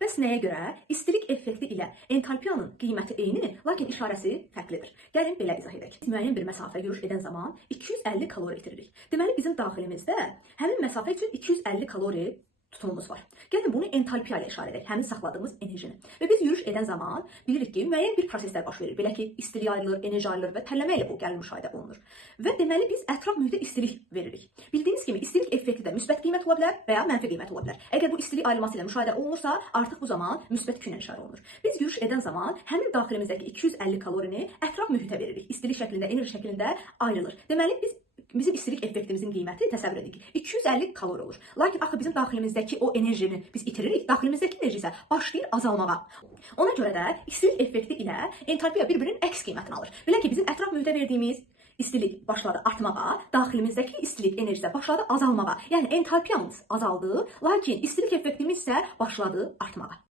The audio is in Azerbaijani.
Bəs nəyə görə istilik effekti ilə entalpiyanın qiyməti eyni, lakin işarəsi fərqlidir? Gəlin belə izah edək. Müəyyən bir məsafə yürüş edən zaman 250 kalori itiririk. Deməli bizim daxilimizdə həmin məsafə üçün 250 kalori tutumumuz var. Gəlin bunu entalpiya ilə işarə edək, həmin saxladığımız enerjini. Və biz yürüş edən zaman bilirik ki, müəyyən bir proseslər baş verir. Belə ki, istilik ayrılır, enerji ayrılır və tərləmə ilə bu gəlir müşahidə olunur. Və deməli biz ətraf mühitə istilik veririk. Bildiyiniz kimi istilik effekti də müsbət qiymət ola bilər və ya mənfi qiymət ola bilər. Əgər bu istilik ayrılması ilə müşahidə olunursa, artıq bu zaman müsbət kündən işarə olunur. Biz yürüş edən zaman həmin daxilimizdəki 250 kalorini ətraf mühitə veririk. İstilik şəklində, enerji şəklində ayrılır. Deməli bizim istilik effektimizin qiyməti təsəvvür edirik 250 kalori olur. Lakin axı bizim daxilimizdəki o enerjini biz itiririk. Daxilimizdəki enerji isə başlayır azalmağa. Ona görə də istilik effekti ilə entalpiya bir-birinin əks qiymətini alır. Belə ki, bizim ətraf mühitə verdiyimiz istilik başladı artmağa, daxilimizdəki istilik enerjisi də başladı azalmağa. Yəni entalpiyamız azaldı, lakin istilik effektimiz isə başladı artmağa.